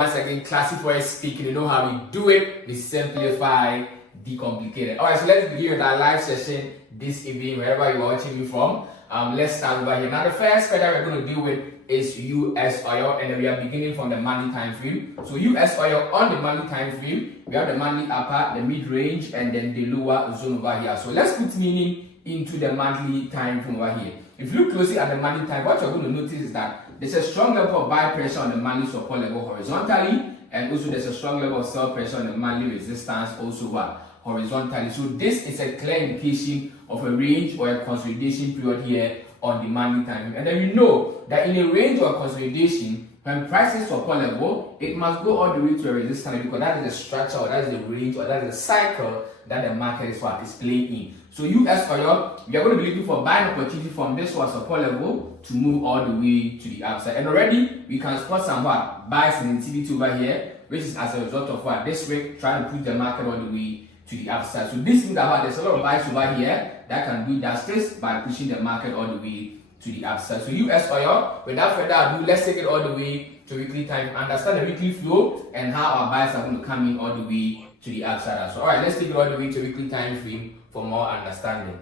Once again, classic Forex speaking, you know how we do it. We simplify, decomplicate it. Alright, so let's begin with our live session this evening, wherever you're watching me from. Let's start over here. Now, the first pair that we're going to deal with is US oil, and then we are beginning from the monthly time frame. So US oil on the monthly time frame, we have the monthly upper, the mid range, and then the lower zone over here. So let's put meaning into the monthly time frame over here. If you look closely at the monthly time, what you're going to notice is that there's a strong level of buy pressure on the monthly support level horizontally, and also there's a strong level of sell pressure on the monthly resistance also horizontally. So this is a clear indication of a range or a consolidation period here on the monthly time. And then we know that in a range or consolidation, when prices support level, it must go all the way to a resistance because that is the structure, or that is the range, or that is the cycle that the market is playing in. So US oil, we are going to be looking for buying opportunity from this support level to move all the way to the upside. And already we can spot some buy sensitivity over here, which is as a result of this week trying to push the market all the way to the upside. So this means that there's a lot of buys over here that can do justice by pushing the market all the way to the upside. So US oil, without further ado, let's take it all the way to weekly time, understand the weekly flow and how our buys are going to come in all the way to the upside. So alright, let's take it all the way to weekly time frame for more understanding.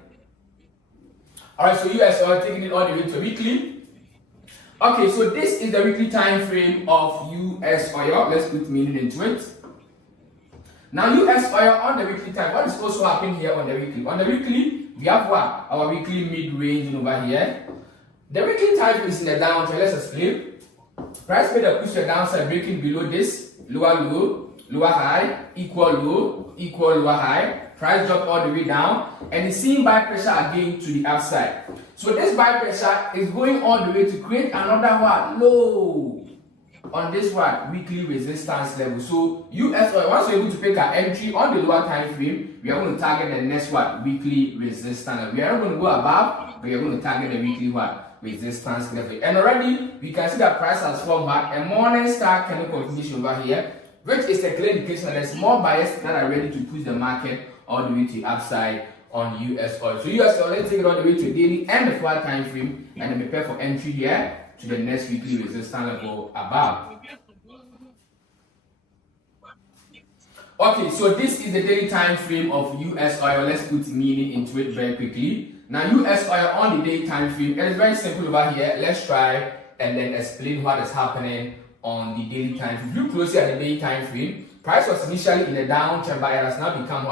Alright, so US oil, taking it all the way to weekly. Okay, so this is the weekly time frame of US oil. Let's put meaning into it. Now, US oil on the weekly time, what is also happening here on the weekly? On the weekly, we have our weekly mid-range over here. The weekly time is in the downtrend. Let's explain. Price made a push the downside, breaking below this, lower low, lower high, equal lower high. Price drop all the way down, and it's seeing buy pressure again to the upside. So this buy pressure is going all the way to create another low on this weekly resistance level. So US oil, once you're able to pick an entry on the lower time frame, we are going to target the next weekly resistance level. We are not going to go above, but we are going to target the weekly resistance level. And already we can see that price has formed a morning star candle confirmation over here, which is a clear indication that there's more buyers that are ready to push the market all the way to the upside on US oil. So US oil, let's take it all the way to daily and the 4 time frame, and then prepare for entry here to the next weekly resistance level above. Okay, so this is the daily time frame of US oil. Let's put meaning into it very quickly. Now, US oil on the daily time frame, it is very simple over here. Let's try and then explain what is happening on the daily time frame. If you look closely at the daily time frame, price was initially in a downtrend, but it has now become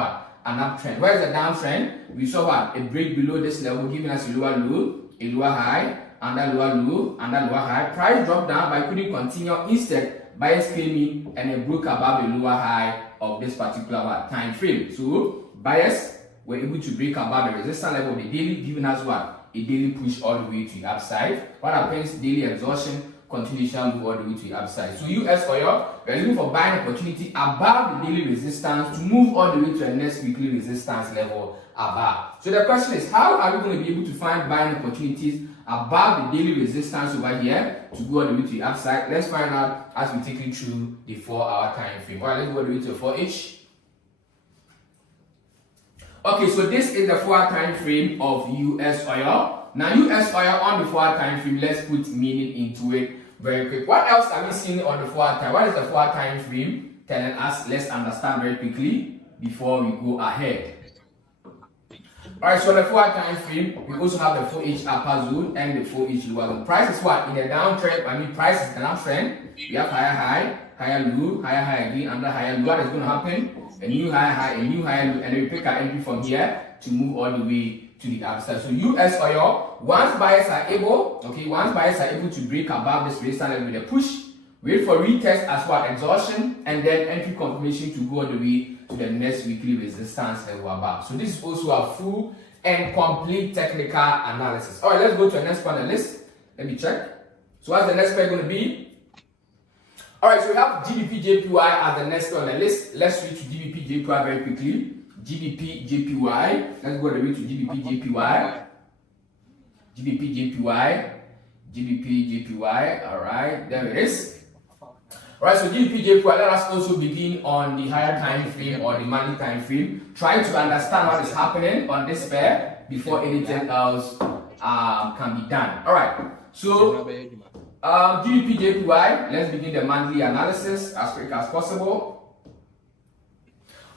an uptrend. Where is the downtrend? We saw a break below this level, giving us a lower low, a lower high, under lower low, under lower high. Price dropped down, but couldn't continue. Instead, buyers came in and it broke above the lower high of this particular time frame. So buyers were able to break above the resistance level of the daily, giving us a daily push all the way to the upside. What happens? Daily exhaustion, continuation move all the way to the upside. So US oil, we're looking for buying opportunity above the daily resistance to move all the way to the next weekly resistance level above. So the question is, how are we going to be able to find buying opportunities above the daily resistance over here to go all the way to the upside? Let's find out as we take it through the 4-hour time frame. Alright, let's go all the way to 4H. Okay, so this is the 4-hour time frame of US oil. Now, US oil on the 4-hour time frame, let's put meaning into it very quick. What else are we seeing on the 4-hour time? What is the 4-hour time frame telling us? Let's understand very quickly before we go ahead. Alright, so the 4-hour time frame, we also have the 4H upper zone and the 4H lower zone. Price is in a downtrend. Price is an uptrend. We have higher high, higher low, higher high again, under higher low. What is going to happen? A new high, a new high low, and then we pick our entry from here to move all the way to the upside. So US oil, once buyers are able to break above this resistance level with a push, wait for retest as exhaustion, and then entry confirmation to go all the way to the next weekly resistance level above. So this is also a full and complete technical analysis. Alright, let's go to the next part on the list. Let me check. So what's the next pair going to be? Alright, so we have GBP JPY as the next pair on the list. Let's switch to GBP JPY very quickly. GBP JPY. Let's go all the way to GBP JPY. GBP JPY. GBP JPY. Alright, there it is. Alright, so GBP JPY, let us also begin on the higher time frame or the monthly time frame. Try to understand what is happening on this pair before anything else can be done. Alright, so GBP JPY, let's begin the monthly analysis as quick as possible.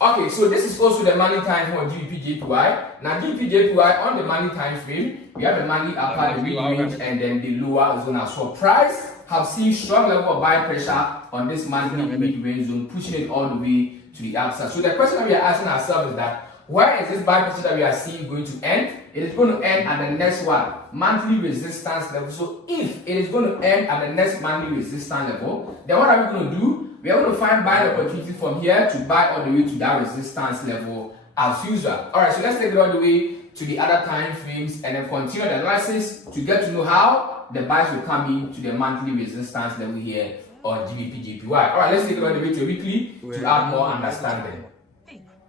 Okay, so this is also the monthly time frame of GBP JPY. Now GBP JPY on the monthly time frame, we have the monthly upper, the mid-range, and then the lower zone as well. Price have seen strong level of buying pressure on this monthly mid-range zone, pushing it all the way to the upside. So the question that we are asking ourselves is that where is this buy pressure that we are seeing going to end? It is going to end at the next one, monthly resistance level. So if it is going to end at the next monthly resistance level, then what are we going to do? We are going to find buying opportunity from here to buy all the way to that resistance level as usual. Alright, so let's take it all the way to the other time frames and then continue the analysis to get to know how the buys will come in to the monthly resistance level here on GBP JPY. Alright, let's take it all the way to weekly to add more understanding.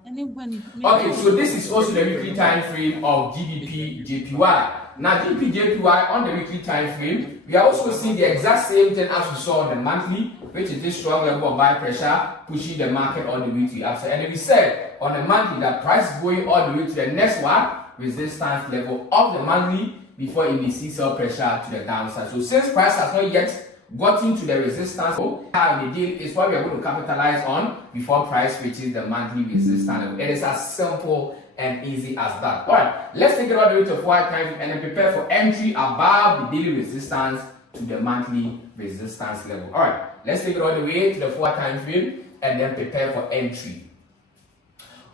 Okay, so this is also the weekly time frame of GBP JPY. Now GBP JPY on the weekly time frame, we are also seeing the exact same thing as we saw on the monthly, which is this strong level of buy pressure pushing the market all the way to the upside. And we said on the monthly that price is going all the way to the next one resistance level of the monthly before it may see sell pressure to the downside. So since price has not yet gotten to the resistance level, the deal is what we are going to capitalize on before price reaches the monthly resistance level. It is as simple and easy as that. Alright, let's take it all the way to 4 times and then prepare for entry above the daily resistance to the monthly resistance level. Alright, let's take it all the way to the 4 time frame and then prepare for entry.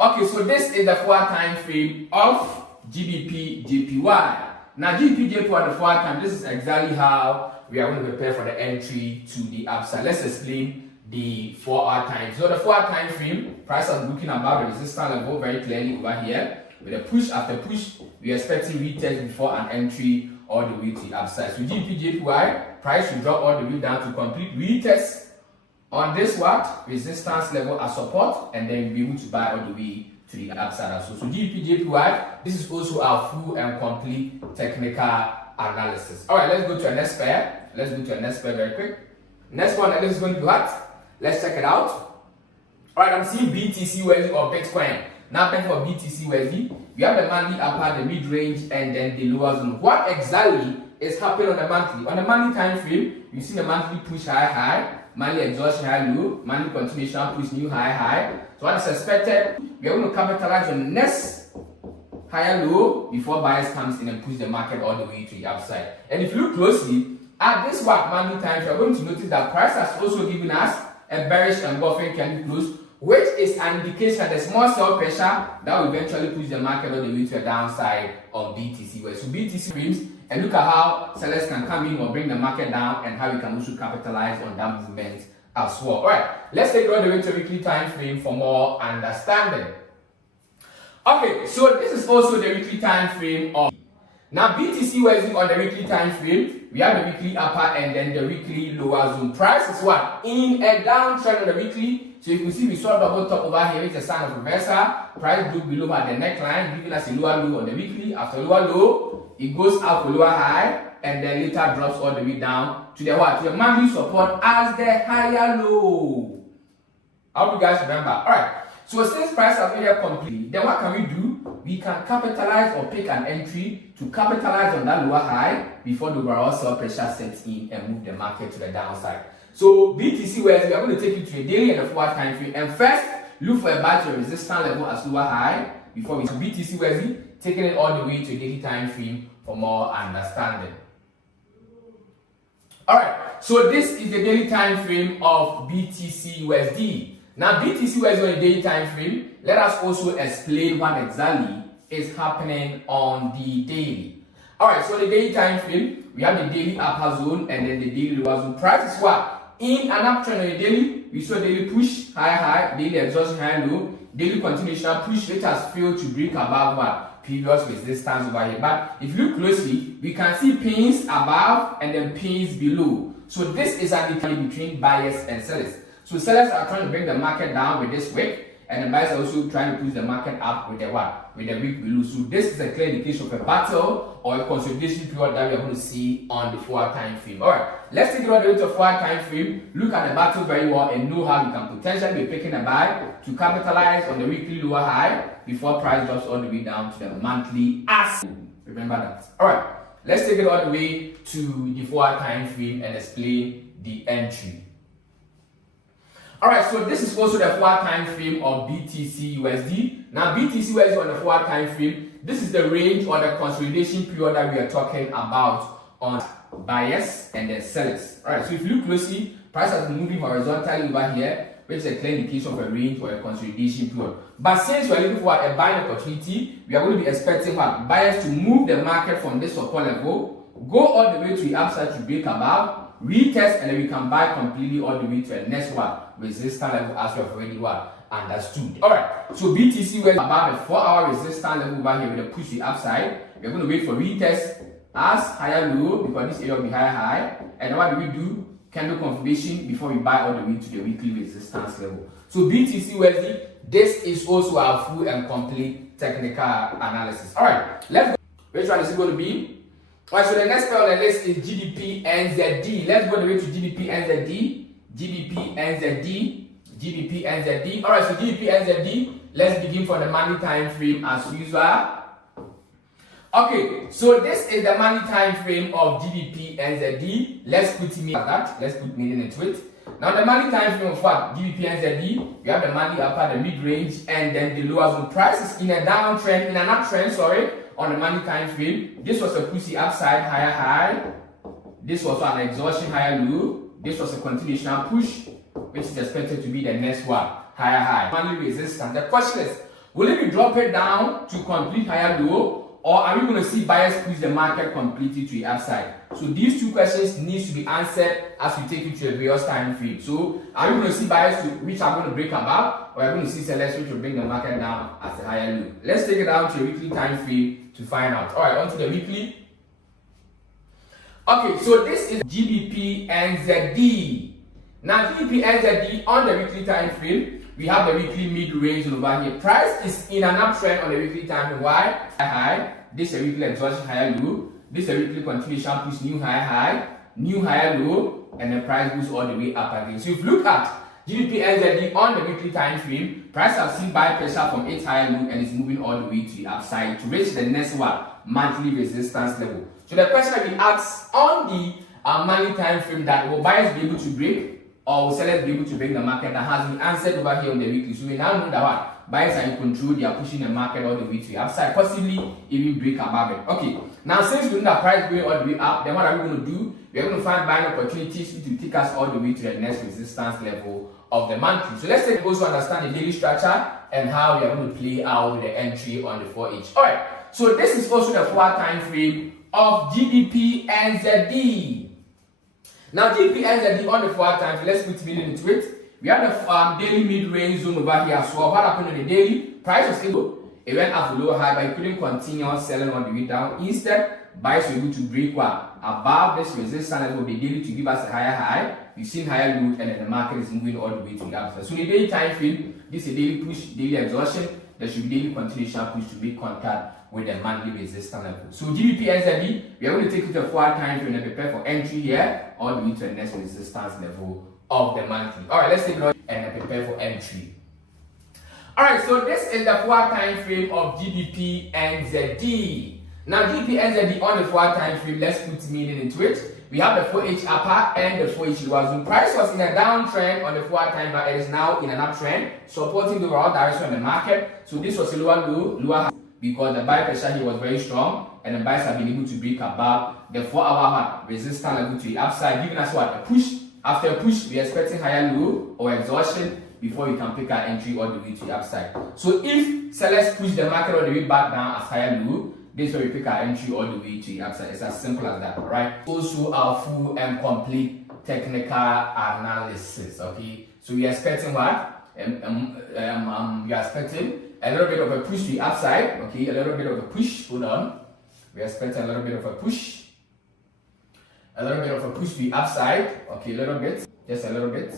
Okay, so this is the 4 time frame of GBP JPY. Now GBP JPY on the 4 time, this is exactly how we are going to prepare for the entry to the upside. Let's explain the 4-hour time. So the 4-hour time frame, price is looking above the resistance level very clearly over here. With a push after push, we are expecting retest before an entry all the way to the upside. So GBP JPY, price will drop all the way down to complete retest on this resistance level as support, and then be able to buy all the way to the upside as well. So GBP JPY, this is also our full and complete technical analysis. Alright, let's go to our next pair. Let's go to our next pair very quick. Next one, that is going to be what? Let's check it out. Alright, I'm seeing BTC USD or Bitcoin. Now, for BTC USD, we have the monthly upper, the mid range, and then the lower zone. What exactly is happening on the monthly? On the monthly time frame, you see the monthly push high, monthly exhaustion high low, monthly continuation push new high. So what is expected? We are going to capitalize on the next higher low before buyers comes in and push the market all the way to the upside. And if you look closely at this monthly time, you are going to notice that price has also given us a bearish engulfing candle close, which is an indication that there's more sell pressure that will eventually push the market all the way to the downside on BTC. So BTC rims, and look at how sellers can come in or bring the market down, and how we can also capitalize on that movement as well. Alright, let's take all the way to weekly time frame for more understanding. Okay, so this is also the weekly time frame of now BTC USD on the weekly time frame. We have the weekly upper and then the weekly lower zone. Price is what? In a downtrend on the weekly. So you can see we saw double top over here, it's a sign of reversal. Price broke below at the neckline, giving us a lower low on the weekly. After lower low, it goes up to lower high and then later drops all the way down to the what? To the monthly support as the higher low. I hope you guys remember. Alright. So since price has been here completely, then what can we do? We can capitalize or pick an entry to capitalize on that lower high before the overall sell pressure sets in and move the market to the downside. So BTC USD, we are going to take you to a daily and a 4-hour time frame, and first look for a buy to resistance level as lower high before we BTC USD, taking it all the way to a daily time frame for more understanding. Alright, so this is the daily time frame of BTC USD. Now BTC USD on a daily time frame, let us also explain what exactly is happening on the daily. Alright, so the daily time frame, we have the daily upper zone and then the daily lower zone. Price is what? In an uptrend on the daily, we saw daily push high, daily exhaustion high low, daily continuation push, which has failed to break above what? Previous resistance over here. But if you look closely, we can see pins above and then pins below. So this is an indicator between buyers and sellers. So sellers are trying to bring the market down with this wick, and the buyers are also trying to push the market up with the what? With the wick below. So this is a clear indication of a battle or a consolidation period that we are going to see on the 4-hour time frame. Alright, let's take it all the way to 4-hour time frame, look at the battle very well, and know how you can potentially be picking a buy to capitalize on the weekly lower high before price drops all the way down to the monthly as. Remember that. Alright, let's take it all the way to the 4-hour time frame and explain the entry. Alright, so this is also the 4-hour time frame of BTC USD. Now BTC USD on the 4-hour time frame, this is the range or the consolidation period that we are talking about on buyers and the sellers. Alright, so if you look closely, price has been moving horizontally over here, which is a clear indication of a range or a consolidation period. But since we are looking for a buying opportunity, we are going to be expecting buyers to move the market from this support level, go all the way to the upside to break above, retest, and then we can buy completely all the way to the next resistance level as we have already understood. Alright, so BTC went above the 4-hour resistance level over here with a push to the upside. We're going to wait for retest as higher low because this area will be higher high. And what do we do? Candle confirmation before we buy all the way to the weekly resistance level. So BTC USD, this is also our full and complete technical analysis. Alright, let's go. Which one is it going to be? Alright, so the next pair on the list is GBP NZD. Let's go the way to GBP NZD. GBP NZD. GBP NZD. Alright, so GBP NZD, let's begin from the money time frame as usual. Okay, so this is the money time frame of GBP NZD. Let's put me at that. Let's put million into it. Now the money time frame of what? GBP NZD. We have the money upper, the mid range, and then the lower zone. Price is in a downtrend, in an uptrend, sorry, on the money time frame. This was a pussy upside, higher high. This was an exhaustion, higher low. This was a continuation push, which is expected to be the next one, higher high. Money resistance. The question is, will it be drop it down to complete higher low? Or are we going to see buyers push the market completely to the upside? So these two questions need to be answered as we take you to a various time frame. So are we going to see buyers which are going to break above, or are we going to see sellers which will bring the market down at a higher low? Let's take it down to a weekly time frame to find out. Alright, on to the weekly. Okay, so this is GBP NZD. Now GBP NZD on the weekly time frame, we have the weekly mid-range over here. Price is in an uptrend on the weekly time frame. Why? High. This is a weekly exhaustion, higher low. This is a weekly continuation push, new high, new higher low, and the price goes all the way up again. So if you look at GBP NZD on the weekly time frame, price has seen buy pressure from its higher low and is moving all the way to the upside to reach the next one, monthly resistance level. So the question that we ask on the money time frame, that will buyers be able to break, or will sellers be able to bring the market, that has been answered over here on the weekly. So we now know that what buyers are in control, they are pushing the market all the way to the upside, possibly even break above it. Okay, now since we know that price going all the way up, then what are we going to do? We are going to find buying opportunities which will take us all the way to the next resistance level of the monthly. So let's take also understand the daily structure and how we are going to play out the entry on the 4H. Alright, so this is also the 4-hour time frame of GBP NZD. Now GBP NZD on the 4-hour time frame, let's put million into it. We have the daily mid-range zone over here as well. What happened on the daily? Price was able, it went up to lower high, but it couldn't continue selling on the way down. Instead, buyers were able to break what? Above this resistance level of the daily to give us a higher high. We've seen higher low, and then the market is moving all the way to the upside. So in the daily time frame, this is a daily push, daily exhaustion. There should be daily continuation push to make contact with the monthly resistance level. So GBP NZD, we are going to take it to a 4-hour time frame and prepare for entry here, all the way to the next resistance level of the monthly. Alright, let's take it out and prepare for entry. Alright, so this is the 4-hour time frame of GBP NZD. Now GBP NZD on the 4-hour time frame, let's put meaning into it. We have the 4H upper and the 4H lower zone. Price was in a downtrend on the 4-hour time, but it is now in an uptrend, supporting the overall direction of the market. So this was a lower low, lower high, because the buy pressure here was very strong, and the buyers have been able to break above the 4-hour resistance level to the upside, giving us what? A push. After a push, we are expecting higher low or exhaustion before we can pick our entry all the way to the upside. So if sellers push the market all the way back down as higher low, this is where we pick our entry all the way to the upside. It's as simple as that, alright? Also our full and complete technical analysis, okay? So we are expecting what? We are expecting a little bit of a push to the upside, okay? A little bit of a push, hold on. We are expecting a little bit of a push. A little bit of a push to the upside, okay? A little bit, just a little bit.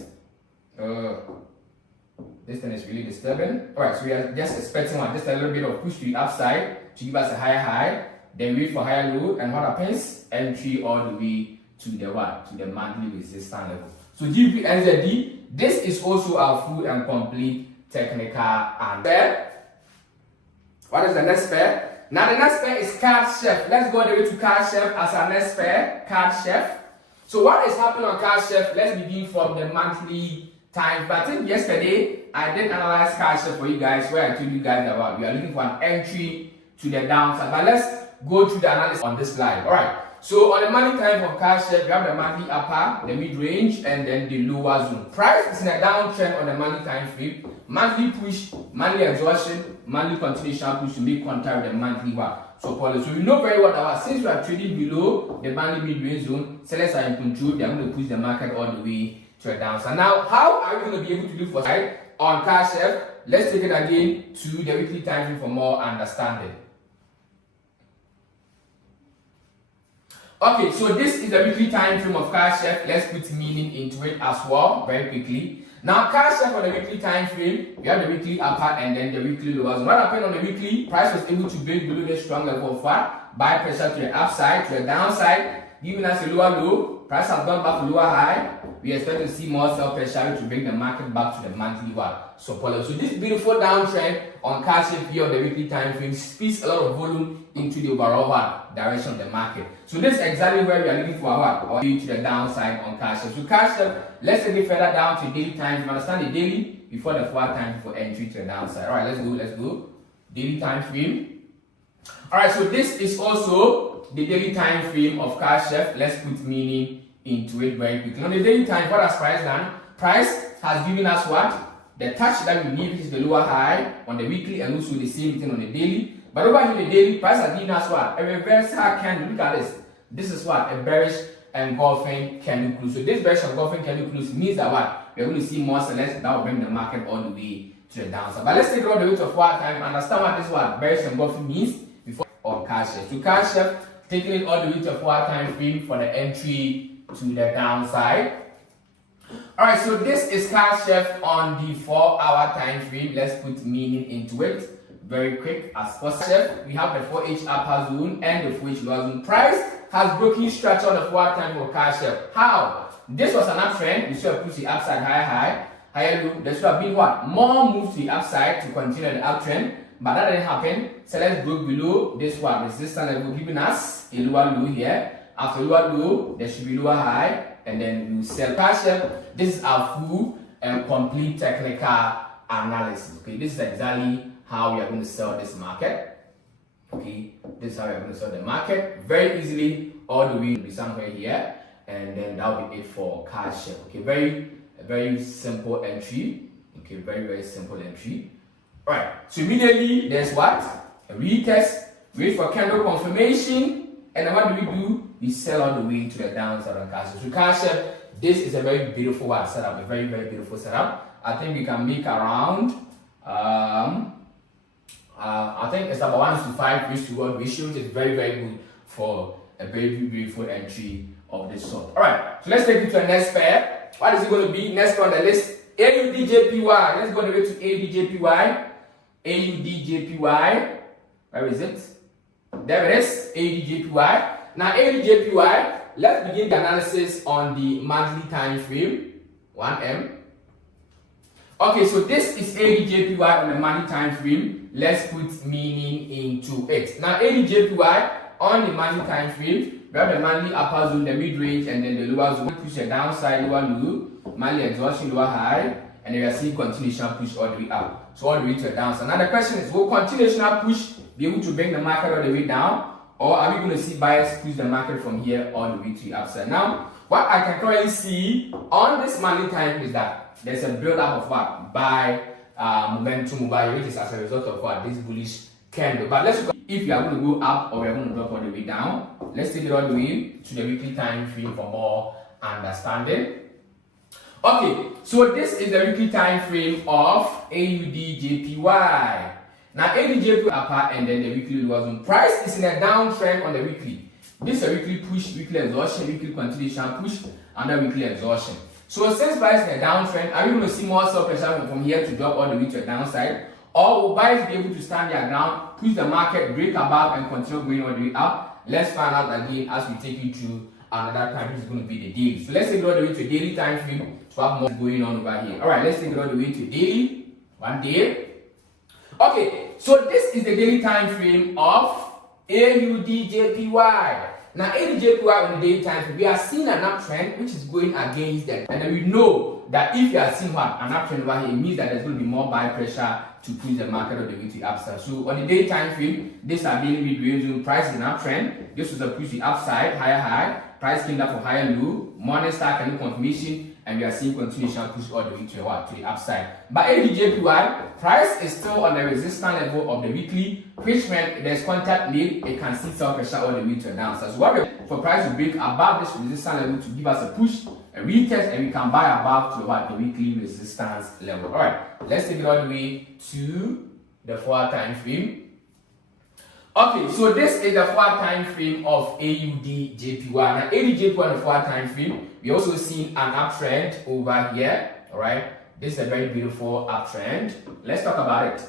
This thing is really disturbing. Alright, so we are just expecting one, just a little bit of push to the upside to give us a higher high, then wait for higher low, and what happens? Entry all the way to the what? To the monthly resistance level. So GBP NZD, this is also our full and complete technical answer. What is the next pair? Now the next pair is CHF. Let's go the way to CHF as our next pair, CHF. So what is happening on CHF? Let's begin from the monthly time. But I think yesterday I did analyze CHF for you guys, where I told you guys about we are looking for an entry to the downside. But let's go through the analysis on this slide. All right. So on the monthly time of CHF, we have the monthly upper, the mid range, and then the lower zone. Price is in a downtrend on the monthly time frame. Monthly push, monthly exhaustion, monthly continuation push to make contact with the monthly one. So you know very well that since we are trading below the monthly mid range zone, sellers are in control. They are going to push the market all the way to the downside. Now, how are we going to be able to look for side on CHF? Let's take it again to the weekly time frame for more understanding. Okay, so this is the weekly time frame of CHF. Let's put meaning into it as well, very quickly. Now, CHF on the weekly time frame, we have the weekly upper and then the weekly lower zone. What happened on the weekly? Price was able to break below the strong level of what? Buy pressure to the upside, to the downside, giving us a lower low. Price has gone back to lower high. We expect to see more sell pressure to bring the market back to the monthly one. So this beautiful downtrend on CHF here on the weekly time frame speaks a lot of volume into the overall direction of the market. So this is exactly where we are looking for our to the downside on CHF. So CHF, let's take it further down to daily time. You understand the daily before the forward time for entry to the downside. All right, let's go. Daily time frame. All right, so this is also the daily time frame of CHF. Let's put meaning into it very quickly. On the daily time, what has price done? Price has given us what? The touch that we need, which is the lower high on the weekly, and also the same thing on the daily. But over here, the daily price has given us what? A reversal candle. Look at this. This is what? A bearish engulfing candle close. So this bearish engulfing candle close means that what? We're going to see more sellers that will bring the market all the way to the downside. But let's take it all the way to forward time and understand what this what bearish engulfing means before on CHF. So CHF, taking it all the way to forward time frame for the entry to the downside. Alright, so this is CHF on the 4-hour time frame. Let's put meaning into it very quick as possible. We have the 4H upper zone and the 4H lower zone. Price has broken structure on the forward time for CHF. How? This was an uptrend. We should have put the upside higher low. There should have been what? More moves to the upside to continue the uptrend. But that didn't happen. So let's go below this one resistance level, giving us a lower low here. After lower low, there should be lower high, and then we sell CHF. This is our full and complete technical analysis. Okay, this is exactly how we are going to sell this market. Okay, this is how we are going to sell the market very easily. All the way to be somewhere here, and then that will be it for CHF. Okay, very simple entry. Okay, very simple entry. All right, so immediately there's what? A retest, wait for candle confirmation, and then what do? We sell all the way to the downside on CHF. So CHF, this is a very beautiful setup, a very beautiful setup. I think we can make around, I think it's about 1:5 risk-to-reward ratio, which is very good for a very beautiful entry of this sort. All right, so let's take it to the next pair. What is it going to be? Next on the list, AUDJPY. Let's go the way to AUDJPY. AUDJPY. Where is it? There it is, AUDJPY. Now, AUDJPY, let's begin the analysis on the monthly time frame, 1M. Okay, so this is AUDJPY on the monthly time frame. Let's put meaning into it. Now, AUDJPY on the monthly time frame, we have the monthly upper zone, the mid range, and then the lower zone. Push the downside, lower low, monthly exhaustion, lower high, and then we are seeing continuation push all the way up. So all the way to the downside. Now, the question is, will continuation push be able to bring the market all the way down? Or are we going to see buyers push the market from here all the way to the upside? Now, what I can currently see on this monthly time is that there's a build-up of what? Buy momentum over here, which is as a result of what? This bullish candle. But let's go. If you are going to go up or we are going to drop all the way down, let's take it all the way to the weekly time frame for more understanding. Okay, so this is the weekly time frame of AUDJPY. Now, AUDJPY upper and then the weekly lower zone. Price is in a downtrend on the weekly. This is a weekly push, weekly exhaustion, weekly continuation push, and a weekly exhaustion. So since price is in a downtrend, are we going to see more sell pressure from here to drop all the way to the downside? Or will buyers be able to stand their ground, push the market, break above, and continue going all the way up? Let's find out again as we take you through another time, which is going to be the daily. So let's take it all the way to daily time frame to have more going on over here. Alright, let's take it all the way to daily. 1 day. Okay, so this is the daily time frame of AUDJPY. Now, AUDJPY on the daily time frame, we are seeing an uptrend which is going against that. And then we know that if you are seeing what an uptrend over here, it means that there's going to be more buy pressure to push the market of the way to the upside. So on the daily time frame, this are being reviewed. Price is an uptrend. This was a push the upside, higher high. Price came down for higher low. Morning star candle confirmation, and we are seeing continuation push all the way to the upside. But AUDJPY, price is still on the resistance level of the weekly, which when there's contact made, it can see sell pressure all the way to the downside. So what we're for price to break above this resistance level to give us a push, a retest, and we can buy above to the weekly resistance level. All right, let's take it all the way to the 4 time frame. Okay, so this is the 4 time frame of AUDJPY. Now, AUDJPY on the 4 time frame, we also seen an uptrend over here. All right, this is a very beautiful uptrend. Let's talk about it.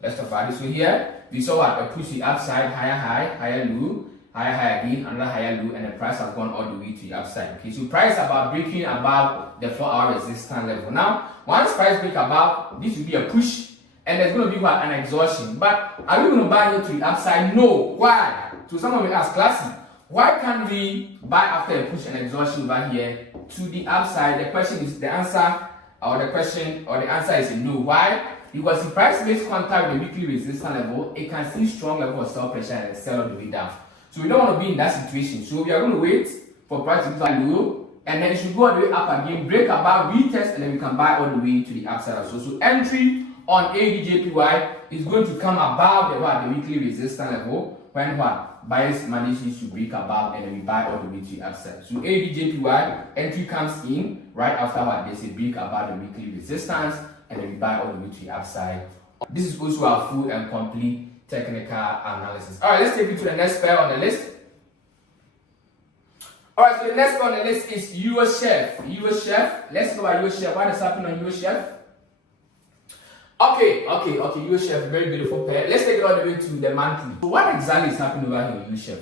Let's talk about this. So here we saw what a push the upside, higher high, higher low, higher high again, another higher low, and the price has gone all the way to the upside. Okay, so price about breaking above the 4-hour resistance level. Now, once price break above, this will be a push. And there's going to be what? An exhaustion. But are we going to buy into the upside? No. Why? So someone will ask, classy, why can't we buy after a push and exhaustion over here to the upside? The question is the answer, or the answer is no. Why? Because if price makes contact with the weekly resistance level, it can see strong level of sell pressure and sell all the way down. So we don't want to be in that situation. So we are going to wait for price to be low, and then it should go all the way up again, break above, retest, and then we can buy all the way to the upside also. So entry on AUDJPY is going to come above the weekly resistance level when what buyers manages to break above, and then we buy all the way to the upside. So AUDJPY entry comes in right after what they say break above the weekly resistance, and then we buy all the way to the upside. This is also our full and complete technical analysis. All right, let's take you to the next pair on the list. All right, so the next pair on the list is USCHF. USCHF. Let's go about USCHF. What is happening on USCHF? Okay, USCHF, very beautiful pair. Let's take it all the way to the monthly. So what exactly is happening over here in USCHF?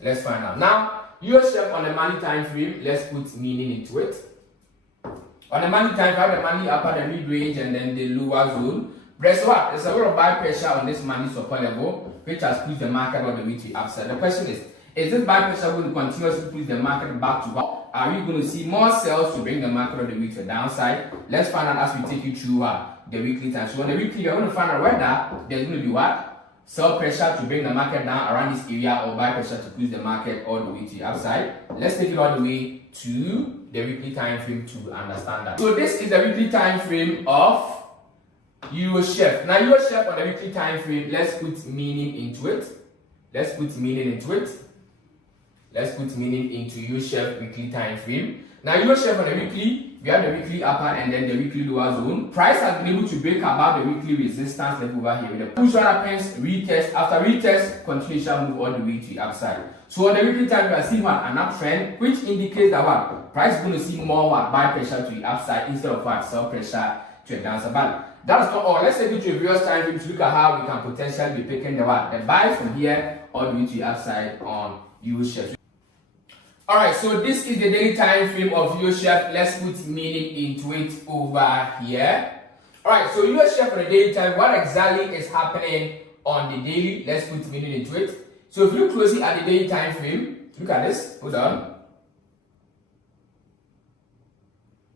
Let's find out. Now, USCHF on the monthly time frame, let's put meaning into it. On the monthly time frame, the monthly upper, the mid-range, and then the lower zone. There's what? There's a lot of buy pressure on this monthly support level, which has pushed the market all the way to the upside. The question is this buy pressure going to continuously push the market back to what? Are we going to see more sales to bring the market all the way to the downside? Let's find out as we take you through the weekly time. So on the weekly, you're going to find out whether there's going to be what? Sell pressure to bring the market down around this area, or buy pressure to push the market all the way to the upside. Let's take it all the way to the weekly time frame to understand that. So this is the weekly time frame of USCHF. Now USCHF on the weekly time frame, let's put meaning into it. Let's put meaning into USCHF weekly time frame. Now USCHF on the weekly, we have the weekly upper and then the weekly lower zone. Price has been able to break above the weekly resistance level over here with the push. What happens? Retest. After retest, continuation move all the way to the upside. So on the weekly time, we are seeing what? An uptrend, which indicates that what? Price is going to see more what? Buy pressure to the upside instead of what? Sell pressure to the downside. But that's not all. Let's take it to a various time frame to look at how we can potentially be picking the what? The buys from here all the way to the upside on USCHF. Alright, so this is the daily time frame of USCHF. Let's put meaning into it over here. Alright, so USCHF on the daily time, what exactly is happening on the daily? Let's put meaning into it. So if you look closely at the daily time frame, look at this. Hold on.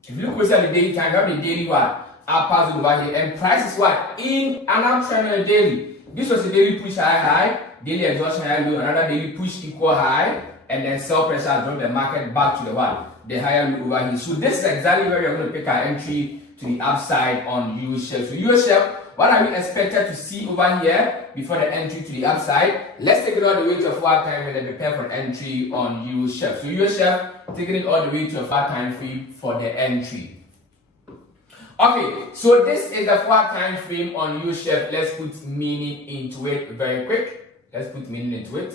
If you look closely at the daily time, you have the daily what? Upper zone over here, and price is what? In an uptrend on the daily. This was a daily push high, daily exhaustion high low, another daily push equal high, and then sell pressure drop the market back to the what? The higher low over here. So this is exactly where we are going to pick our entry to the upside on USCHF. So USCHF, what are we expected to see over here before the entry to the upside? Let's take it all the way to a 4 time and then prepare for entry on USCHF. So USCHF, taking it all the way to a 4 time frame for the entry. Okay, so this is the 4 time frame on USCHF. Let's put meaning into it very quick. Let's put meaning into it.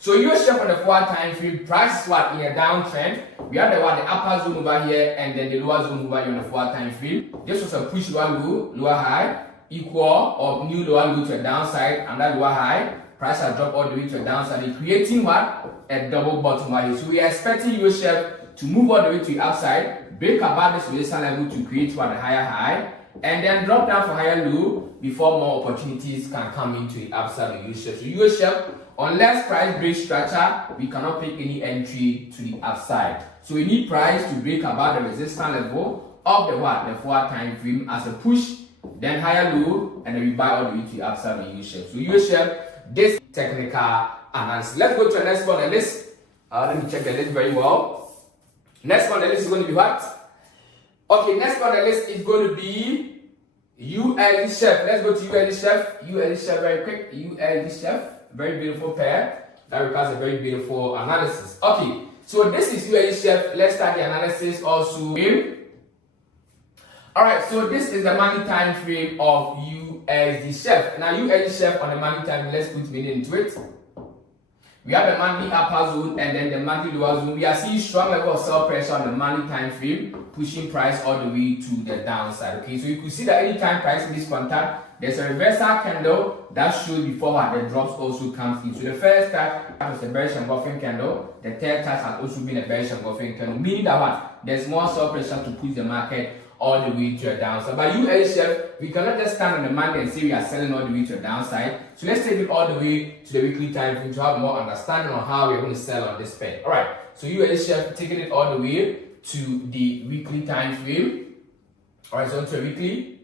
So USCHF on the 4 time frame, price is what? In a downtrend. We have the upper zone over here and then the lower zone over here on the 4 time frame. This was a push lower low, lower high, equal or new lower low to a downside, and that lower high. Price has dropped all the way to a downside, creating what? A double bottom value. So we are expecting USCHF to move all the way to the upside, break above this resistance level to create what? A higher high, and then drop down for higher low before more opportunities can come into the upside of US share. So US share, unless price breaks structure, we cannot pick any entry to the upside. So we need price to break above the resistance level of the what? The 4 time frame as a push, then higher low, and then we buy all the way to the upside of US share. So US share, this technical analysis. Let's go to the next one on the list. Let me check the list very well. Next one on the list is going to be what? Okay, next on the list is going to be USD chef. Let's go to USD chef. USD chef very quick. USD chef, very beautiful pair. That requires a very beautiful analysis. Okay, so this is USD chef. Let's start the analysis also. Alright, so this is the monthly time frame of USD chef. Now USD chef on the monthly time, let's put meaning into it. We have the monthly upper zone and then the monthly lower zone. We are seeing strong level of sell pressure on the monthly time frame, pushing price all the way to the downside. Okay, so you could see that anytime price in this contact, there's a reversal candle that shows before what the drops also comes in. So the first touch was a bearish engulfing candle. The third touch has also been a bearish engulfing candle, meaning that what? There's more sell pressure to push the market all the way to the downside. But USD, we cannot just stand on the market and say we are selling all the way to the downside. So let's take it all the way to the weekly time frame to have more understanding on how we're going to sell on this pair. Alright, so USD taking it all the way to the weekly time frame. Alright, so onto a weekly.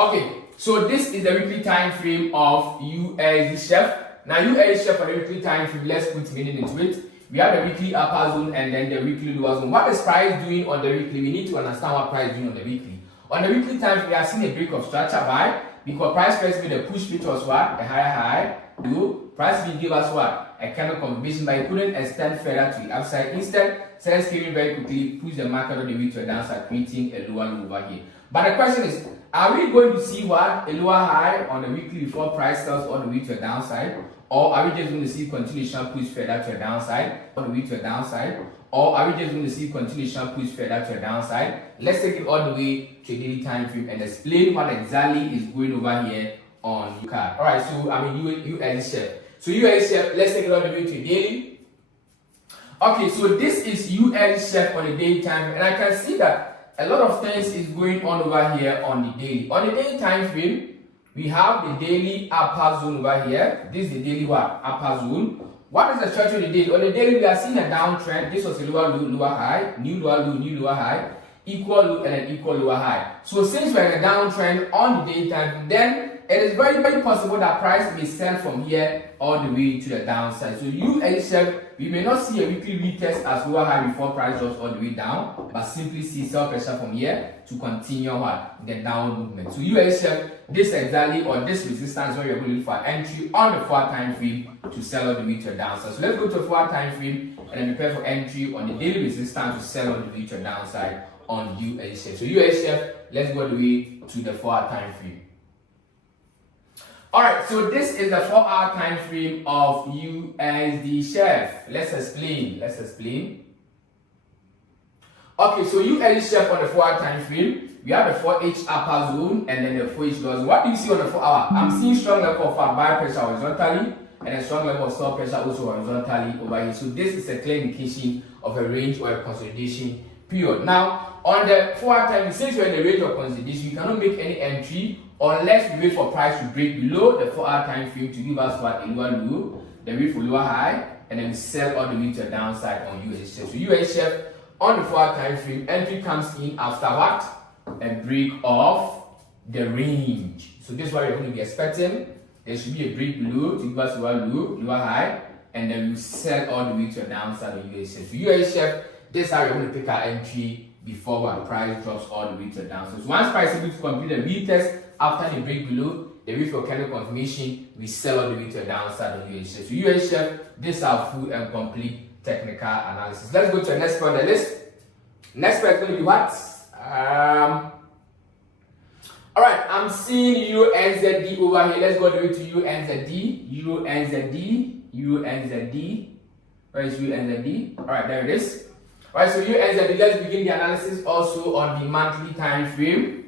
Okay, so this is the weekly time frame of USD. Now USD for the weekly time frame, let's put meaning into it. We have the weekly upper zone and then the weekly lower zone. What is price doing on the weekly? We need to understand what price is doing on the weekly. On the weekly time, we are seeing a break of structure buy because price first made a push, which was what? A higher high. Price will give us what? A candle confirmation, but it couldn't extend further to the upside. Instead, sellers came in very quickly, push the market all the way to the downside, creating a lower low over here. But the question is, are we going to see what? A lower high on the weekly before price sells all the way to the downside? Or are we just going to see continuation push further to the downside, all the way to the downside? Or are we just going to see continuation push further to the downside? Let's take it all the way to a daily time frame and explain what exactly is going over here on your card. Alright, so USD. So USD, let's take it all the way to daily. Okay, so this is USD on the daily time, and I can see that a lot of things is going on over here on the daily. On the daily time frame, we have the daily upper zone over here. This is the daily what? Upper zone. What is the structure of the daily? On the daily, we are seeing a downtrend. This was a lower low, lower high, new lower low, new lower high, equal low, and an equal lower high. So since we're in a downtrend on the daytime, then it is very, very possible that price may sell from here all the way to the downside. So USD, we may not see a weekly retest as lower high before price drops all the way down, but simply see sell pressure from here to continue what? The downward movement. So USD, this exactly, or this resistance where you're going to look for entry on the 4 time frame to sell all the way to the downside. So let's go to the 4 time frame and then prepare for entry on the daily resistance to sell all the way to the downside on USD. So USD, let's go all the way to the 4 time frame. Alright, so this is the 4-hour time frame of USD chef. Let's explain. Okay, so USD chef on the 4-hour time frame, we have the 4H upper zone and then the 4H lower zone. What do you see on the 4-hour? I'm seeing strong level of buy pressure horizontally and a strong level of sell pressure also horizontally over here. So this is a clear indication of a range or a consolidation period. Now, on the 4-hour time, since we're in the range of consolidation, we cannot make any entry unless we wait for price to break below the 4-hour time frame to give us what? A lower low, then wait for lower high, and then we sell all the way to the downside on USD. So USD on the 4-hour time frame, entry comes in after what? A break of the range. So this is what we're going to be expecting. There should be a break below to give us lower low, lower high, and then we sell all the way to the downside on USD. So USD, this is how we're going to pick our entry before our price drops all the way to the downside. So once price is able to complete the retest after the break below, the wait for candle confirmation, we sell all the way to the downside on USD. So USD, this is our full and complete technical analysis. Let's go to the next part on the list. Next part is going to be what? Alright, I'm seeing UNZD over here. Let's go the way to UNZD. UNZD. Where is UNZD? Alright, there it is. Alright, so UNZD, let's begin the analysis also on the monthly time frame.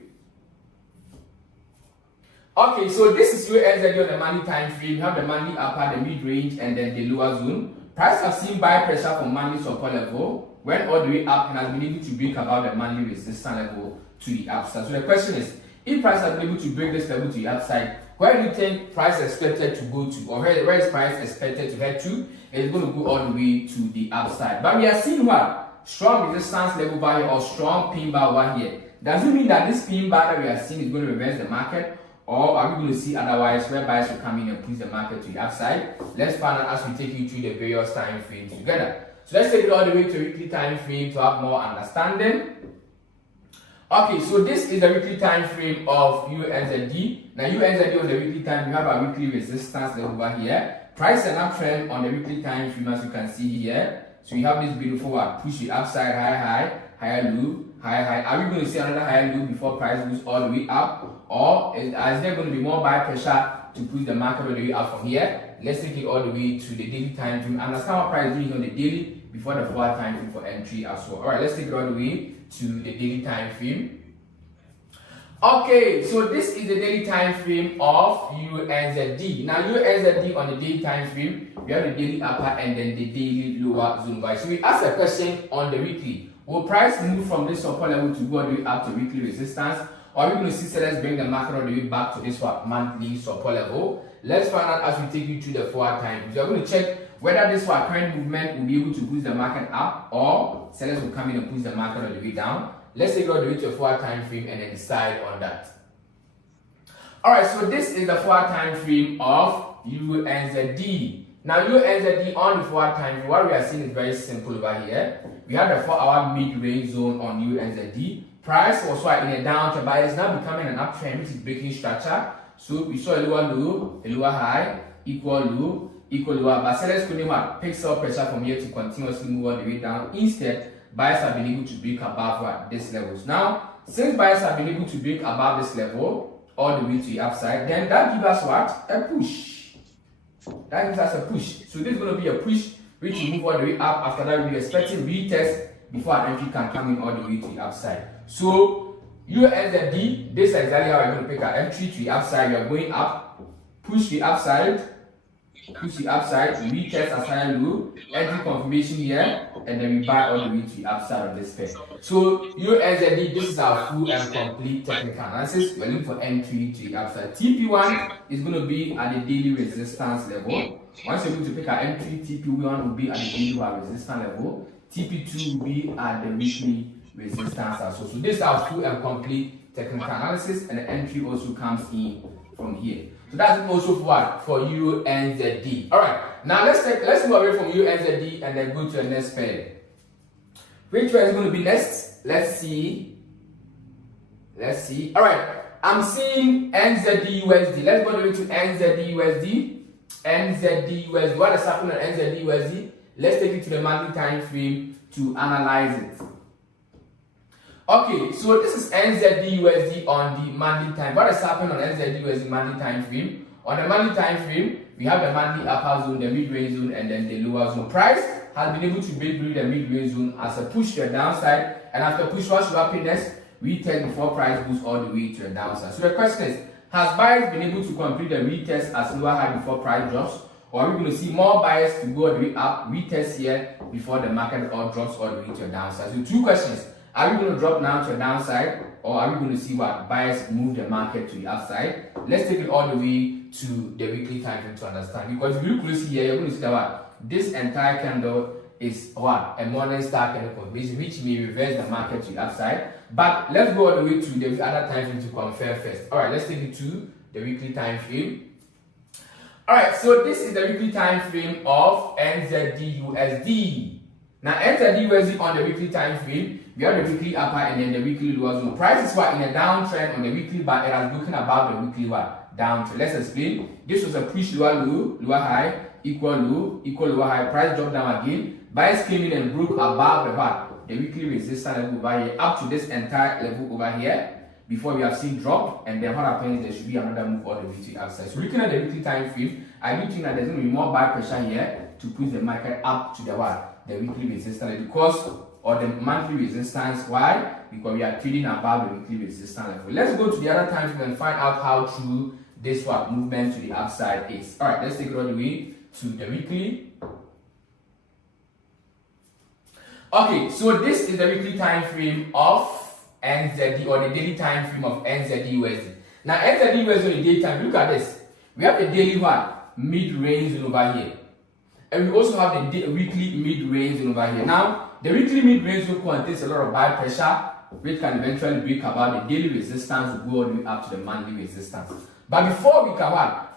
Okay, so this is UNZD on the monthly time frame. You have the monthly upper, the mid range, and then the lower zone. Price has seen buy pressure from monthly support level, went all the way up and has been able to break about the monthly resistance level to the upside. So the question is, if price has been able to break this level to the upside, where do you think price is expected to go to, or where is price expected to head to? It's going to go all the way to the upside. But we are seeing what? Strong resistance level bar here or strong pin bar over here. Does it mean that this pin bar that we are seeing is going to reverse the market, or are we going to see otherwise where buyers will come in and push the market to the upside? Let's find out as we take you through the various time frames together. So let's take it all the way to weekly time frame to have more understanding. Okay, so this is the weekly time frame of USD. Now USD on the weekly time, we have a weekly resistance level over here. Price and uptrend on the weekly time frame, as you can see here. So we have this beautiful one, push the upside, high, higher low, high. Are we going to see another higher low before price goes all the way up, or is there going to be more buy pressure to push the market all the way up from here? Let's take it all the way to the daily time frame. Understand what price is doing on the daily before the forward time frame for entry as well. All right, let's take it all the way to the daily time frame. Okay, so this is the daily time frame of USD. Now USD on the daily time frame, we have the daily upper and then the daily lower zone buy. So we ask a question on the weekly. Will price move from this support level to go all the way up to weekly resistance? Or are we going to see sellers bring the market all the way back to this monthly support level? Let's find out as we take you through the forward time. So we're going to check whether this current movement will be able to push the market up, or sellers will come in and push the market all the way down. Let's take it all the way to a forward time frame and then decide on that. Alright, so this is the forward time frame of USD. Now USD on the forward time frame, what we are seeing is very simple over here. We have the 4-hour mid-range zone on USD. Price was in a downtrend, but it's now becoming an uptrend, which is breaking structure. So we saw a lower low, a lower high, equal low, equal lower. But sellers couldn't pick up pressure from here to continuously move all the way down. Instead, buyers have been able to break above these levels. Now, since buyers have been able to break above this level all the way to the upside, then that gives us what? A push. That gives us a push. So this is going to be a push which will move all the way up. After that, we'll be expecting retest before an entry can come in all the way to the upside. So USD, this is exactly how we're going to pick our entry to the upside. We are going up, push the upside, retest as high low, entry confirmation here, and then we buy all the way to the upside of this pair. So USD, this is our full and complete technical analysis. We're looking for entry to the upside. TP1 is going to be at the daily resistance level. Once you're able to pick our entry, TP1 will be at the daily resistance level. TP2 will be at the weekly resistance as well. So this is our full and complete technical analysis, and the entry also comes in from here. So that's also for what? For USD. Alright, now let's move away from USD and then go to the next pair. Which one is going to be next? Let's see. Alright, I'm seeing NZD-USD. Let's go to NZD-USD. NZD-USD. What is happening on NZD-USD? Let's take it to the monthly time frame to analyze it. Okay, so this is NZD-USD on the monthly time. What is happening on NZD-USD monthly time frame? On the monthly time frame, we have the monthly upper zone, the mid-range zone, and then the lower zone. Price has been able to break through the mid-range zone as a push to the downside, and after push, what should happen next? Retest before price goes all the way to the downside. So the question is, has buyers been able to complete the retest as lower high before price drops? Or are we going to see more buyers to go all the way up, retest here before the market all drops all the way to the downside? So two questions. Are we going to drop now to the downside, or are we going to see what buyers move the market to the upside? Let's take it all the way to the weekly time frame to understand. Because if you look closely here, you're going to see that what this entire candle is what a morning star candle confirmation, which may reverse the market to the upside. But let's go all the way to the other time frame to confirm first. All right, let's take it to the weekly time frame. Alright, so this is the weekly time frame of NZD-USD. Now NZD-USD on the weekly time frame, we have the weekly upper and then the weekly lower zone. Price is what in a downtrend on the weekly, but it has broken above the weekly what? Downtrend. Let's explain. This was a push lower low, lower high, equal lower high. Price dropped down again. Buyers came in and broke above the what? The weekly resistance level over here, up to this entire level over here. Before we have seen drop, and then what happens is there should be another move all the way to the upside. So looking at the weekly time frame, I do think that there's going to be more buy pressure here to push the market up to the what? The weekly resistance because or the monthly resistance. Why? Because we are trading above the weekly resistance level. Let's go to the other time frame and find out how true this what movement to the upside is. Alright, let's take it all the way to the weekly. Okay, so this is the weekly time frame of NZD, or the daily time frame of NZD USD. Now NZD USD on the daily time, look at this. We have the daily one, mid-range zone over here. And we also have the weekly mid-range zone over here. Now, the weekly mid-range zone contains a lot of buy pressure, which can eventually break about the daily resistance, will go all the way up to the monthly resistance. But before we can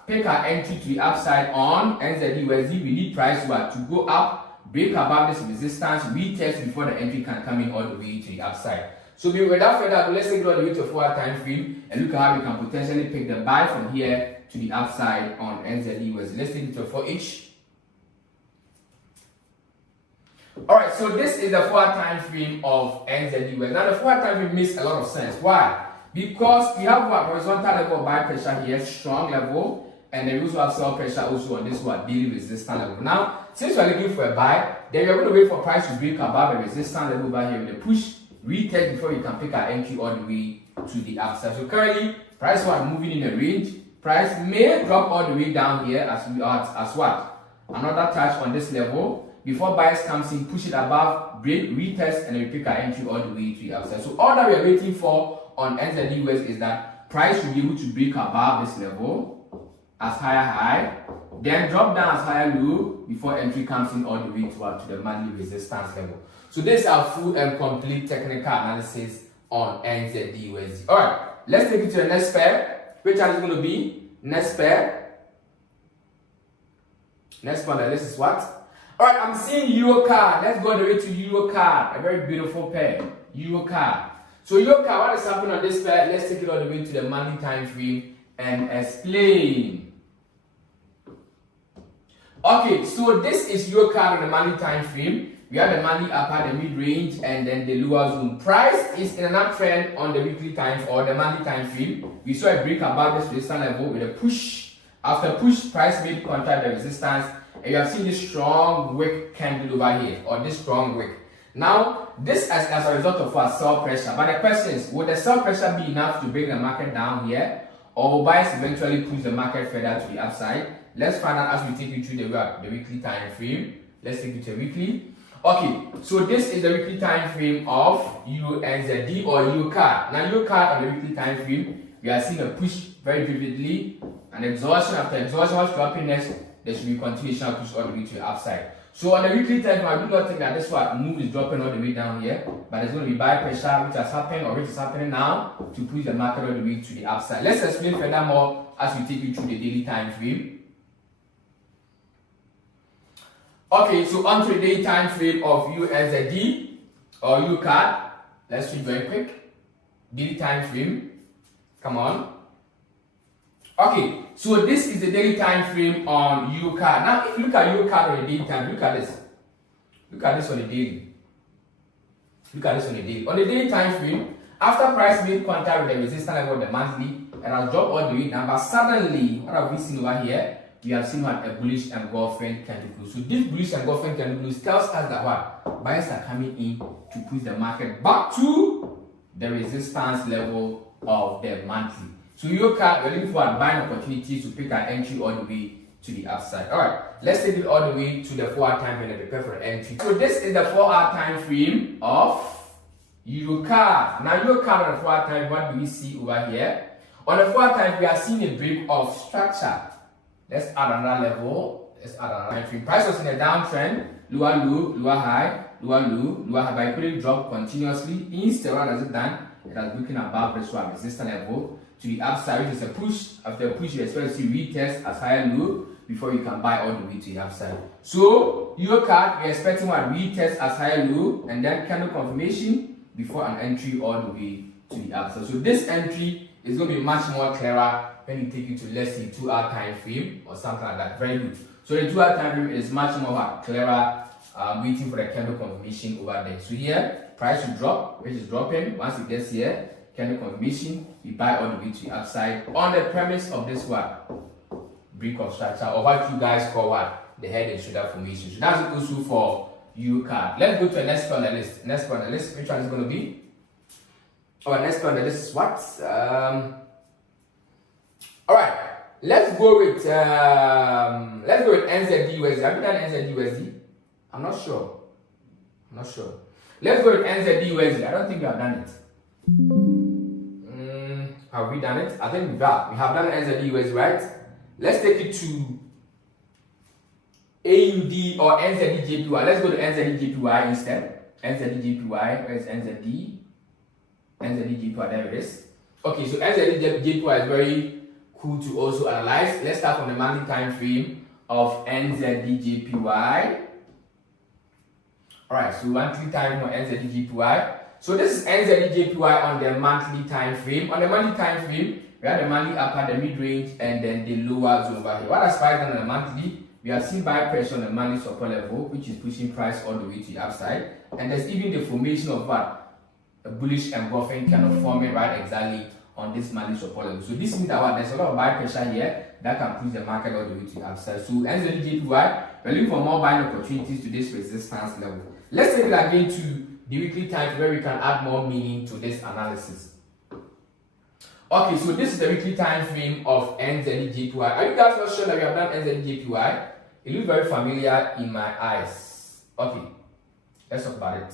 pick our entry to the upside on NZD USD, we need price to go up, break above this resistance, retest before the entry can come in all the way to the upside. So without further ado, let's take it all the way to a 4-hour time frame and look at how we can potentially pick the buy from here to the upside on NZD USD. Let's take it to a 4H. Alright, so this is the 4-hour time frame of NZD USD. Now the 4-hour time frame makes a lot of sense. Why? Because we have a horizontal level of buy pressure here, strong level, and then we also have sell pressure also on this daily resistance level. Now, since we are looking for a buy, then we are going to wait for price to break above the resistance level over here with a push, retest before you can pick our entry all the way to the upside. So currently, price moving in a range. Price may drop all the way down here as we are another touch on this level. Before buyers comes in, push it above, break, retest, and then we pick our entry all the way to the upside. So all that we are waiting for on NZD USD is that price should be able to break above this level as higher high, then drop down as higher low before entry comes in all the way to the monthly resistance level. So this is our full and complete technical analysis on NZD USD. Alright, let's take it to the next pair. Which one is going to be? Next pair. Next one on the list is what? Alright, I'm seeing Euro card. Let's go all the way to Euro card. A very beautiful pair. Euro card. So Euro card, what is happening on this pair? Let's take it all the way to the monthly time frame and explain. Okay, so this is Euro card on the monthly time frame. We have the monthly upper, the mid-range, and then the lower zone. Price is in an uptrend on the weekly time or the monthly time frame. We saw a break above this resistance level with a push. After push, price made contact the resistance. And you have seen this strong wick candle over here, or this strong wick. Now, this as a result of our sell pressure. But the question is, will the sell pressure be enough to bring the market down here? Or will buyers eventually push the market further to the upside? Let's find out as we take you through the weekly time frame. Let's take you to weekly. Okay, so this is the weekly time frame of USD or Euro card. Now, Euro card on the weekly time frame, we are seeing a push very vividly, an exhaustion after exhaustion. What's dropping next? There should be continuation push all the way to the upside. So on the weekly time, I do not think that this move is dropping all the way down here, but there's going to be buy pressure which has happened or which is happening now to push the market all the way to the upside. Let's explain furthermore as we take you through the daily time frame. Okay, so onto the daily time frame of USD or Euro card. Let's read very quick. Daily time frame. Come on. Okay, so this is the daily time frame on Euro card. Now, if you look at Euro card on the daily time, look at this. Look at this on the daily. Look at this on the daily. On the daily time frame, after price made contact with the resistance level of the monthly, it has dropped all the way down. But suddenly, what have we seen over here? We have seen a bullish engulfing candle close. So this bullish engulfing candle close tells us that what buyers are coming in to push the market back to the resistance level of the monthly. So Euro card, we're looking for buying opportunities to pick an entry all the way to the upside. Alright, let's take it all the way to the 4-hour time frame and prepare for the entry. So this is the 4-hour time frame of Euro card. Now Euro card on the 4-hour time, what do we see over here? On the 4-hour time, we are seeing a break of structure. Let's add another level. Let's add another time frame. Price was in a downtrend, lower low, lower high, lower low, lower high, but it couldn't drop continuously. Instead, what has it done? It has broken above this resistance level to the upside, which is a push. After a push, you expect to see retest as higher low before you can buy all the way to the upside. So Euro card, we're expecting one retest as higher low and then candle confirmation before an entry all the way to the upside. So this entry is going to be much more clearer when you take it to, let's say, 2-hour time frame or something like that. Very good. So the 2-hour time frame is much more clearer, waiting for the candle confirmation over there. So here, price will drop, which is dropping. Once it gets here, candle confirmation, we buy all the way to the upside on the premise of this break of structure, or what you guys call the head and shoulder formation. So that's also for Euro card. Let's go to the next one on the list. Next one on the list, which one is going to be? Our next one on the list is what? Alright, let's go with NZD USD. Have you done NZD USD? I'm not sure. not sure. Let's go to NZD USD. I don't think we have done it. Have we done it? I think we have done NZD USD, right? Let's take it to AUD or NZD JPY. Let's go to NZD JPY instead. NZD JPY. Where's NZD? NZD JPY. There it is. Okay, so NZD JPY is very cool to also analyze. Let's start from the monthly time frame of NZD JPY. Alright, so monthly time for NZD JPY. So this is NZD JPY on the monthly time frame. On the monthly time frame, we have the monthly upper, the mid range, and then the lower zone over here. What has spiked on the monthly? We have seen buy pressure on the monthly support level, which is pushing price all the way to the upside. And there's even the formation of what? A bullish engulfing kind of forming right exactly on this monthly support level. So this means that there's a lot of buy pressure here that can push the market all the way to the upside. So NZD JPY, we're looking for more buying opportunities to this resistance level. Let's take it again to the weekly time where we can add more meaning to this analysis. Okay, so this is the weekly time frame of NZD JPY. Are you guys not sure that we have done NZD JPY? It looks very familiar in my eyes. Okay, let's talk about it.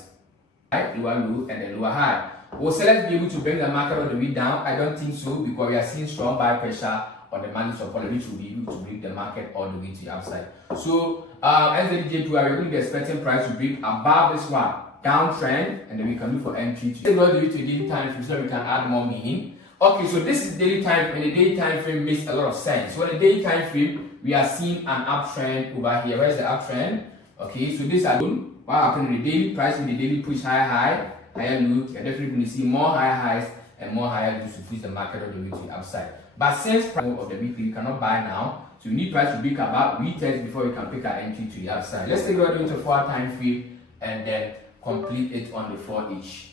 High, lower low, and then lower high. Will sellers be able to bring the market all the way down? I don't think so, because we are seeing strong buy pressure on the monthly support, which will be able to bring the market all the way to the upside. So NZD JPY, we're going to be expecting price to break above this one downtrend, and then we can look for entry to take all the way to the daily time frame so we can add more meaning. Okay, so this is daily time frame, and the daily time frame makes a lot of sense. So in the daily time frame, we are seeing an uptrend over here. Where is the uptrend? Okay, so this alone, what happened in the daily price in the daily push higher low, you're definitely going to see more higher highs and more higher lows to push the market all the way to the upside. But since price of the weekly, you cannot buy now, so you need price to break about retest before you can pick an entry to the upside. Let's take it all the way to 4 time frame and then complete it on the 4-ish.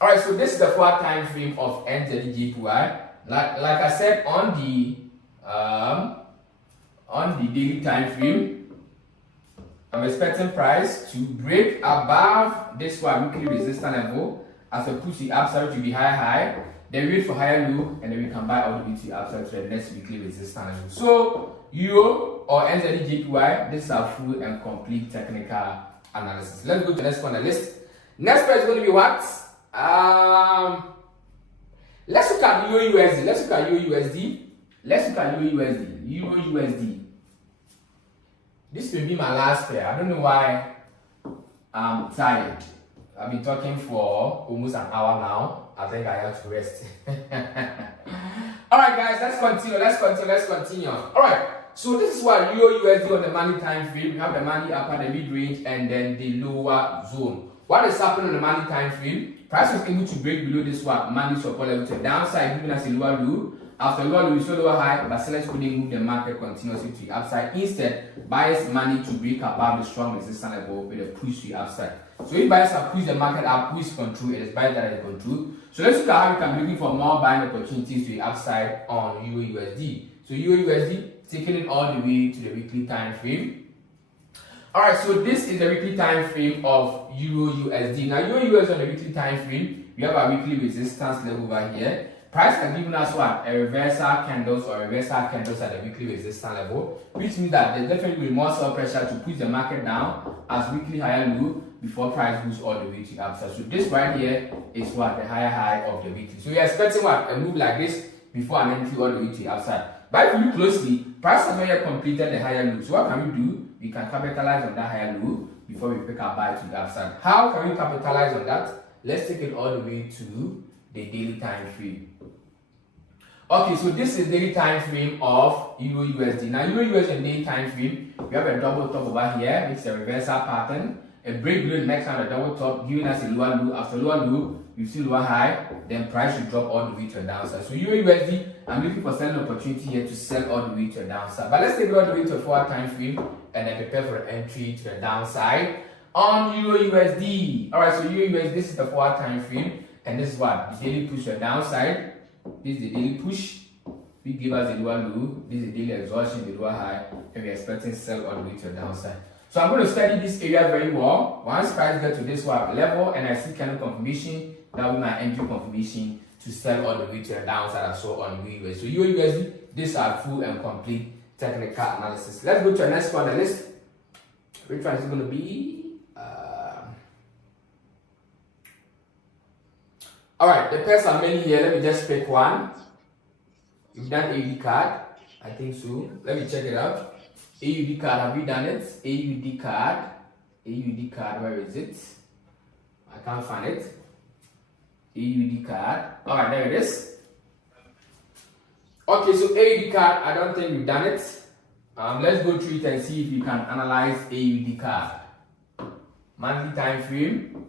Alright, so this is the 4 time frame of NZD JPY. Like I said on the daily time frame, I'm expecting price to break above this one weekly resistance level as a push the upside to be high, then wait for higher low, and then we can buy all the way to the upside to the next weekly resistance level. So Euro or NZD JPY, this is our full and complete technical analysis. Let's go to the next one on the list. Next price is going to be what? Let's look at Euro USD. Let's look at Euro USD. This will be my last pair. I don't know why I'm tired. I've been talking for almost an hour now. I think I have to rest. Alright guys, let's continue. Alright, so this is what Euro USD on the monthly time frame. We have the monthly upper, the mid range, and then the lower zone. What is happening on the monthly time frame? Price was able to break below this one monthly support level to the downside, giving us a lower low. After lower low, we saw lower high, but sellers couldn't move the market continuously to the upside. Instead, buyers managed to break above the strong resistance level with a push to the upside. So if buyers have pushed the market up, who is control? It is buyers that are in control. So let's look at how we can be looking for more buying opportunities to the upside on Euro USD. So Euro USD, taking it all the way to the weekly time frame. Alright, so this is the weekly time frame of Euro USD. Now Euro USD on the weekly time frame, we have our weekly resistance level over here. Price has given us what? A reversal candles or reversal candles at the weekly resistance level, which means that there's definitely more sell pressure to push the market down as weekly higher low before price moves all the way to the upside. So this right here is what? The higher high of the weekly. So we are expecting what? A move like this before an entry all the way to the upside. But if you look closely, price has not yet completed the higher low. So what can we do? We can capitalize on that higher low before we pick our buy to the upside. How can we capitalize on that? Let's take it all the way to the daily time frame. Okay, so this is daily time frame of Euro USD. Now Euro USD and daily time frame, we have a double top over here, which is a reversal pattern. A break below the next time, a double top, giving us a lower low. After lower low, we see lower high, then price should drop all the way to the downside. So Euro USD, I'm looking for selling opportunity here to sell all the way to the downside. But let's take it all the way to a 4 time frame and then prepare for an entry to the downside on Euro USD. Alright, so Euro USD, this is the 4 time frame, and this is what? The daily push to the downside. This is the daily push. We give us a lower low. This is the daily exhaustion, the lower high, and we're expecting sell all the way to the downside. So I'm going to study this area very well. Once price gets to this one level and I see candle confirmation, that will be my entry confirmation to sell all the way to the downside I saw on USD. So USD, these are full and complete technical analysis. Let's go to the next one on the list. Which one is it going to be? Alright, the pairs are mainly here. Let me just pick one. You've done AUD card. I think so. Let me check it out. AUD card, have you done it? AUD card. AUD card, where is it? I can't find it. AUD card. Alright, there it is. Okay, so AUD card, I don't think we've done it. Let's go through it and see if you can analyze AUD card. Monthly time frame.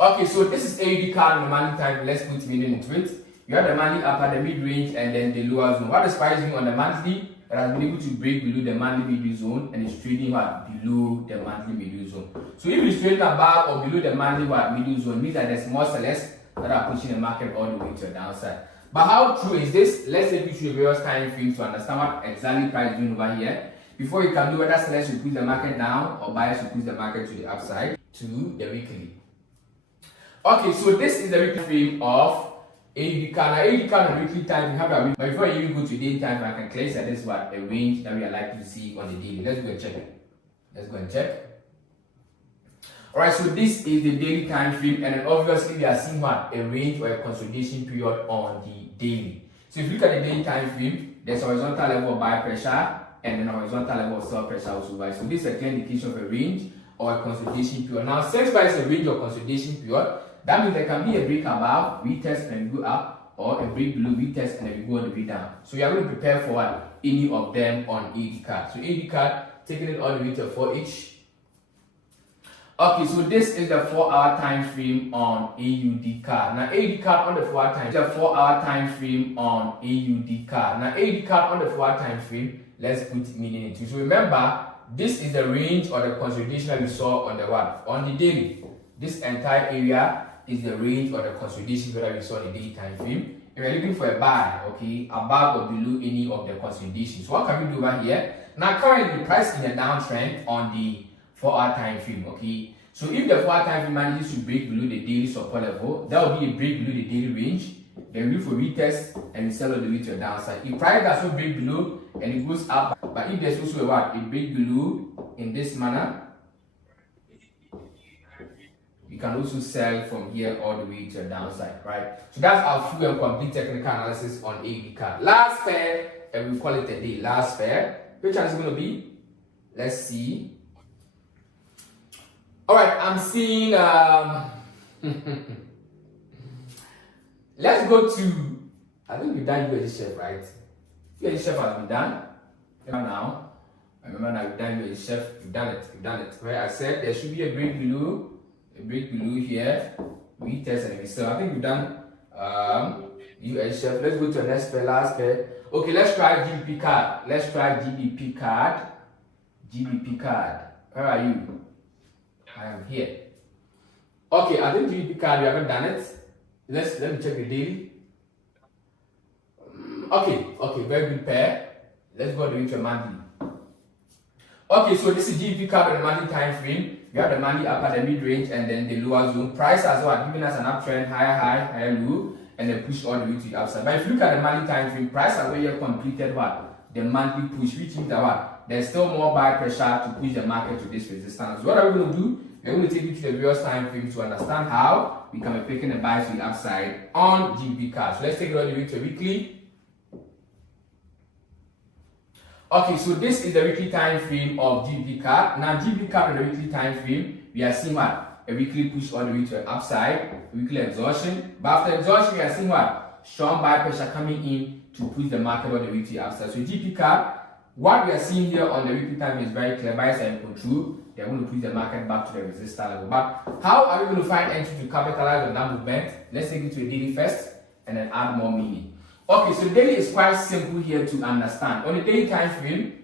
Okay, so this is AUD card on the monthly time frame. Let's put meaning into it. You have the monthly upper, the mid-range, and then the lower zone. What is surprising on the monthly? It has been able to break below the monthly middle zone and it's trading what? Below the monthly middle zone. So if it's trading above or below the monthly what? Middle zone, means that there's more sellers that are pushing the market all the way to the downside. But how true is this? Let's take you through the various time frames to understand what exactly price is doing over here. Before you can do whether sellers will push the market down or buyers will push the market to the upside to the weekly. Okay, so this is the weekly frame of AUD card. Now AUD card on weekly time, we have that week. But before you even go to daily time, I can clearly say this is what a range that we are likely to see on the daily. Let's go and check it. Let's go and check. Alright, so this is the daily time frame, and then obviously we are seeing what? A range or a consolidation period on the daily. So if you look at the daily time frame, there's a horizontal level of buy pressure and then a horizontal level of sell pressure also, right? So this is a clear indication of a range or a consolidation period. Now, since it's a range or consolidation period, that means there can be a break above, retest and we go up, or a break below, retest and then we go all the way down. So you are going to prepare for what? Any of them on AUD card. So AUD card, taking it all the way to 4H. Okay, so this is the 4-hour time frame on AUD card. Now AUD card on the 4-hour time, the 4-hour time frame on AUD card. Now AUD card on the 4-hour time frame, let's put meaning into it. So remember, this is the range or the consolidation that we saw on the what? On the daily. This entire area is the range or the consolidation that we saw on the daily time frame. If you're looking for a buy, okay, above or below any of the consolidations. So what can we do over here? Now currently price in a downtrend on the 4-hour time frame, okay. So if the 4-hour time frame manages to break below the daily support level, that will be a break below the daily range. Then we look for retest and we sell all the way to the downside. If price does not break below and it goes up, but if there's also a what? A break below in this manner, you can also sell from here all the way to the downside, right? So that's our full and complete technical analysis on AUD card. Last pair, and we call it a day. Last pair, which one is going to be? Let's see. All right, I'm seeing. Let's go to. I think we've done USD, right? USD has been done. Now, remember now we've done USD. We've done it. We've done it. Where I said there should be a break below. A break below here, retest and we sell. I think we've done USD. Let's go to the next pair, last pair. Okay, let's try GBP card. Let's try GBP card. GBP card. Where are you? I am here. Okay, I think GBP card, we haven't done it. Let me check the daily. Okay, very good pair. Let's go to a monthly. Okay, so this is GBP card on the monthly time frame. We have the monthly upper, the mid-range, and then the lower zone. Price as well, giving us an uptrend, higher high, higher low, and then push all the way to the upside. But if you look at the monthly time frame, price has already completed what? The monthly push, which means that what? There's still more buy pressure to push the market to this resistance. What are we going to do? We're going to take you to the various time frames to understand how we can be picking a buy to the upside on GBP card. So let's take it all the way to weekly. Okay, so this is the weekly time frame of GBP card. Now GBP card on the weekly time frame, we are seeing what? A weekly push all the way to the upside, weekly exhaustion. But after exhaustion, we are seeing what? Strong buy pressure coming in to push the market all the way to the upside. So GBP card, what we are seeing here on the weekly time is very clear. Buyers are in control. They are going to push the market back to the resistance level. But how are we going to find entry to capitalize on that movement? Let's take it to a daily first and then add more meaning. Okay, so daily is quite simple here to understand. On the daily time frame,